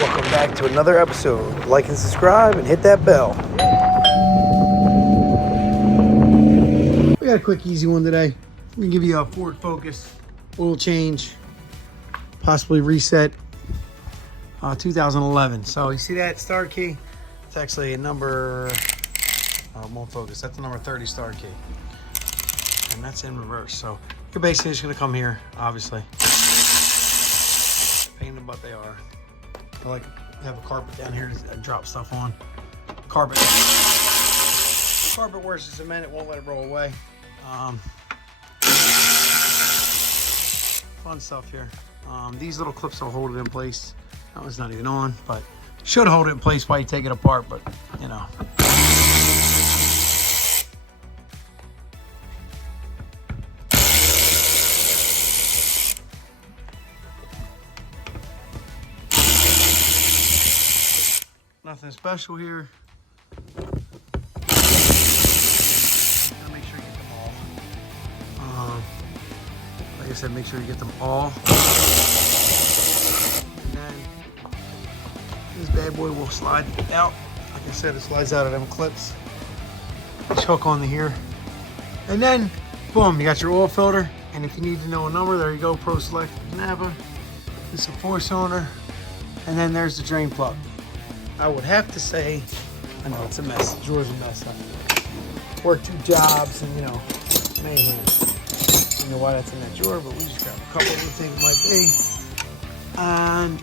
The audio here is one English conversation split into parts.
Welcome back to another episode. Like and subscribe and hit that bell. We got a quick, easy one today. I'm gonna give you a Ford Focus oil change, possibly reset. 2011. So you see that start key? It's actually a number. It won't focus. That's the number 30 start key, and that's in reverse. So you're basically just gonna come here, obviously. Pain in the butt they are. I like have a carpet down here to drop stuff on. Carpet worse than cement. It won't let it roll away. Fun stuff here. These little clips will hold it in place. That one's not even on, but should hold it in place while you take it apart, but you know. Nothing special here. Gotta make sure you get them all. Like I said, make sure you get them all. And then this bad boy will slide out. Like I said, it slides out of them clips. Just hook on to here. And then, boom, you got your oil filter. And if you need to know a number, there you go, Pro Select Napa. This is a 4-cylinder. And then there's the drain plug. I would have to say, I know it's a mess. The drawer's a mess. I work 2 jobs and, you know, mayhem. I don't know why that's in that drawer, but we just grab a couple of the things it might be. And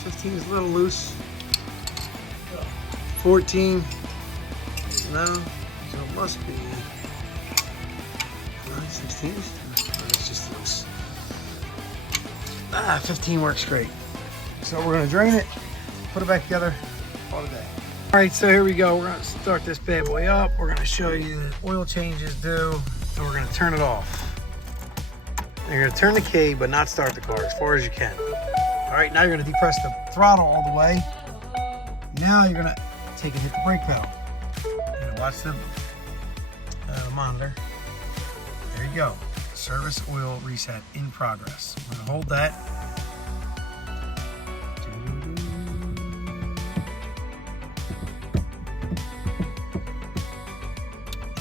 15 is a little loose. 14, no, so it must be 16. It's just loose. 15 works great. So we're gonna drain it, put it back together, all today. All right, so here we go. We're gonna start this bad boy up. We're gonna show you the oil changes due, and we're gonna turn it off. And you're gonna turn the key, but not start the car as far as you can. All right, now you're gonna depress the throttle all the way. Now you're gonna take and hit the brake pedal. You're gonna watch the monitor. There you go. Service oil reset in progress. We're gonna hold that.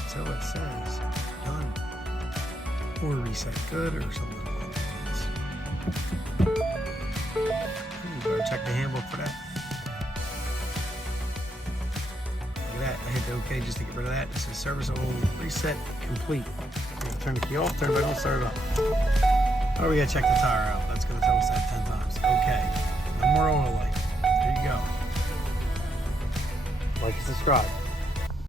So it says done. Or reset good or something like that. You better check the handbook for that. Look at that. I hit the OK just to get rid of that. It says service oil reset complete. Turn the key off, turn it back on, start it up. Oh, we gotta check the tire out. That's gonna tell us that 10 times. Okay. No more oil light. There you go. Like and subscribe.